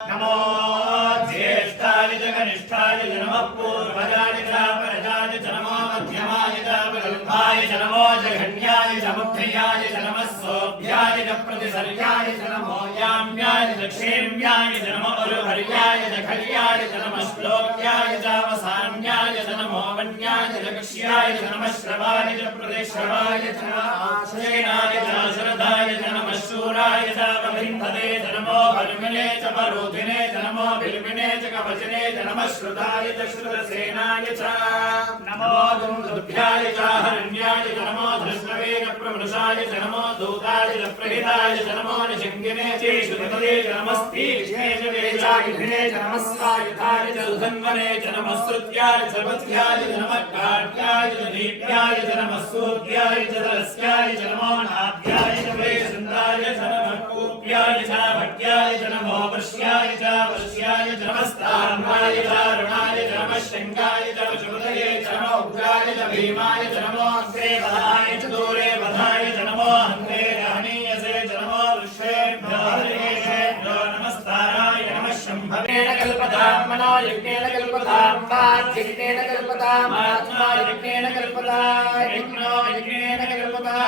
नमो ज्येष्ठाय च कनिष्ठाय च नमः पूर्वजाय च परजाय च नमो मध्यमाय च प्रगल्भाय च नमो जघन्याय च मुख्याय च नमः सोऽभ्याय च प्रतिसर्याय च नमो याम्याय च क्षेम्याय च नमो उरुहर्याय च खर्याय च नमः श्लोक्याय च वसान्याय च नमो वन्याय च कक्ष्याय च नमः श्रवाय च प्रतिश्रवाय च आश्रयणाय च शरदाय च नमः शूराय च वभिन्धते च नमो वर्मिणे च परोधिने च नमो बिल्बिने च कवचने च नमः श्रुताय च श्रुतसेनाय च नमो दुन्दुभ्याय च हरण्याय च नमो धृष्णवे च प्रमृषाय च नमो दूताय च प्रहिताय च नमो निषङ्गिने च श्रुतपदे च नमस्तीक्ष्णे च वेचायुधिने च नमः स्वायुधाय च सुधन्वने च नमः श्रुत्याय च सर्वत्याय च नमः काट्याय च दीप्याय च नमः सूर्याय च तरस्याय च नमो नाभ्याय च वैशन्दाय च नमः कूप्याय च भट्याय च नमो वर्ष्याय च वर्ष्याय च नमस्तान्वाय च अरुणाय च नमः शङ्काय च वशुपतये च नमो उग्राय च भीमाय च नमो अग्रे वधाय च दूरे वधाय च नमो हन्ते हनीयसे च नमो ऋषेभ्यो हरेषेभ्यो नमस्ताराय नमः शम्भवेन कल्पतां मनो यज्ञेन कल्पतां वाग्यज्ञेन कल्पतां आत्मा यज्ञेन कल्पतां यज्ञो यज्ञेन कल्पतां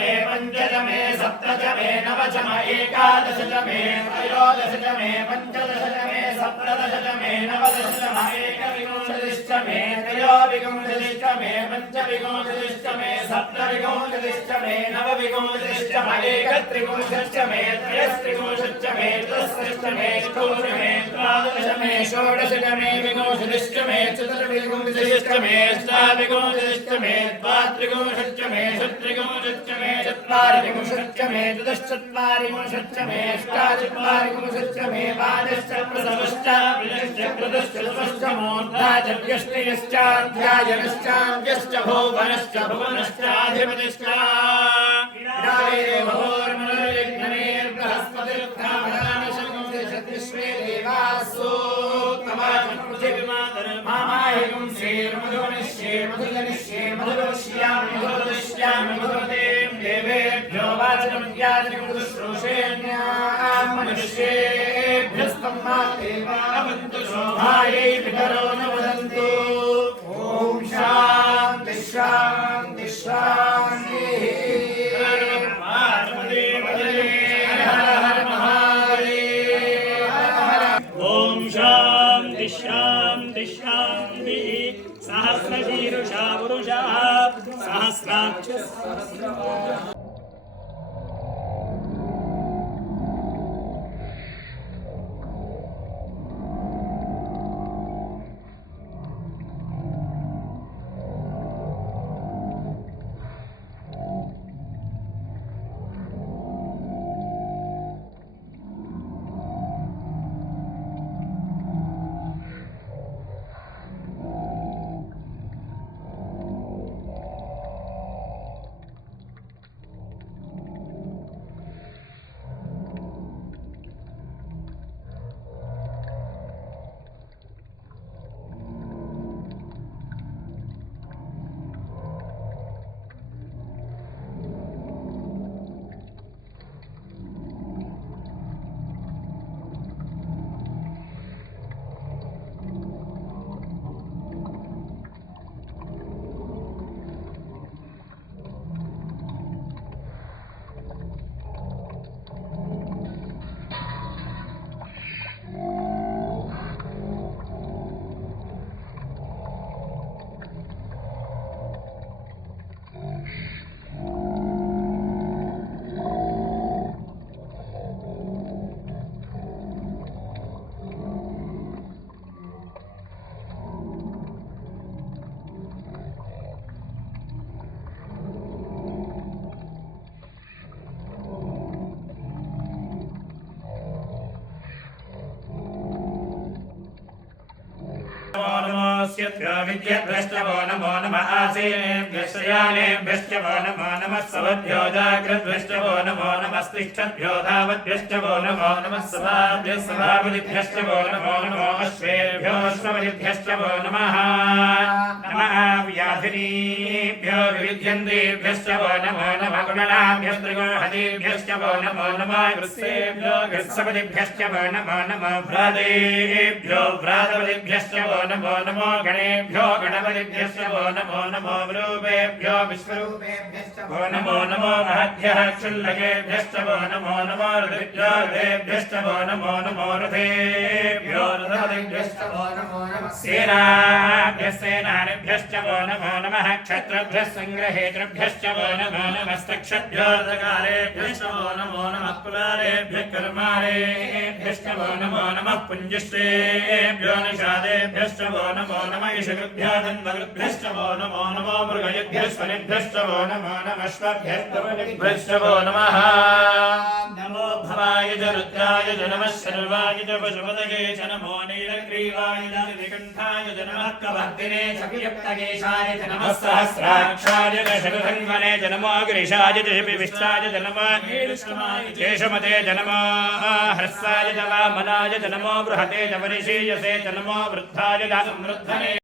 मे पञ्चच मे सप्तच मे नवच मे एकादश च मे त्रयोदश च मे पञ्चदश च मे सप्तदश च मे नवदश च मे एकविंशतिश्च मे त्रयोविंशतिश्च मे पञ्चविंशतिश्च मे सप्तविंशतिश्च मे नवविंशतिश्च मे एकत्रिंशच्च मे त्रयस्त्रिंशच्च मे चतुस्रश्च मे चतुर्दश मे त्रयोदश मे षोडश च मे विंशतिश्च मे चतुर्विंशतिश्च मे अष्टाविंशतिश्च मे द्वात्रिंशच्च मे षट्त्रिंशच्च मे चत्वारिंशच्च मे चतुश्चत्वारिंशच्च मे अष्टाचत्वारिंशच्च मे द्वादश प्रथमश्च विंशश्च कृतश्च चतुश्च मूर्धा च व्यष्टिश्चाध्यायनश्चान्त्यश्च भुवनश्च भुवनश्चाधिपतिश्च विश्वे देवासु तमाचं पृथिवीमातर्मामायिगुं श्रीर्मधुनिष्ये मधुजनिष्ये मधुवक्ष्यामि मधुवदिष्यामि मधुवदें देवेभ्यो वाचनं व्याजनं शुश्रूषेण्यां मनुष्येभ्यस्तं मा देवा वन्तु शोभायै पितरो न वदन्तु ॐ शान्ति शान्ति शान्तिः शान्ति शान्ति सहस्रशीर्षा पुरुषः सहस्राक्ष नमोऽस्यभ्यो विद्यभ्यश्च वो नमो नमः आसीनेभ्यश्च यानेभ्यश्च वो नमो नमः सवभ्यो जाग्रद्भ्यश्च वो नमो नमस्तिष्ठभ्यो धावद्भ्यश्च वो नमो नमः सभाभ्यः सभापतिभ्यश्च वो नमो नमो अश्वेभ्यो अश्वपतिभ्यश्च वो नमः नमः व्याधिनीभ्यो विविध्यन्तेभ्यश्च वो नमो नमः गुणनाभ्यः त्रिगुणहतेभ्यश्च वो नमो नमः वृत्सेभ्यो वृत्सपतिभ्यश्च वो नमो नमः व्रातेभ्यो व्रातपतिभ्यश्च वो नमो नमो गणेभ्यो गणपतिभ्यश्च वो नमो नमो विरूपेभ्यो विश्वरूपेभ्यश्च वो नमो नमो महद्भ्यः क्षुल्लकेभ्यश्च वो नमो नमो ऋतेभ्यो ऋतेभ्यश्च वो नमो नमो रथेभ्यो रथपतिभ्यश्च वो नमो नमः सेनाभ्यः सेनानिभ्यश्च वो नमो नमः क्षत्रभ्यः सङ्ग्रहेतृभ्यश्च वो नमो नमस्तक्षभ्यो रथकारेभ्यश्च वो नमो नमः कुलारेभ्यः कर्मारेभ्यश्च वो नमो नमः पुञ्जिष्टेभ्यो निषादेभ्यश्च वो नमो नमः इषकृभ्यो धन्वकृभ्यश्च वो नमो नमो मृगयभ्यश्च वो नमो नमः श्वभ्यश्च वो नमः नमो भवाय च रुद्राय च नमः शर्वाय च पशुपतये च नमो नीलग्रीवाय च निकण्ठाय च नमः कवर्तिने च वियुक्तकेशाय च नमः सहस्राक्षाय च शतधन्वने च नमो गिरिशाय च विविष्टाय च नमः केशमते च नमो हर्षाय च वामनाय च नमो बृहते च वरिशीयसे च नमो वृद्धाय च समृद्धने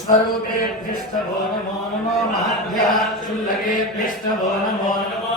स्वरूपेभ्यश्च वो नमो नमो महद्भ्यः क्षुल्लकेभ्यश्च वो नमो नमो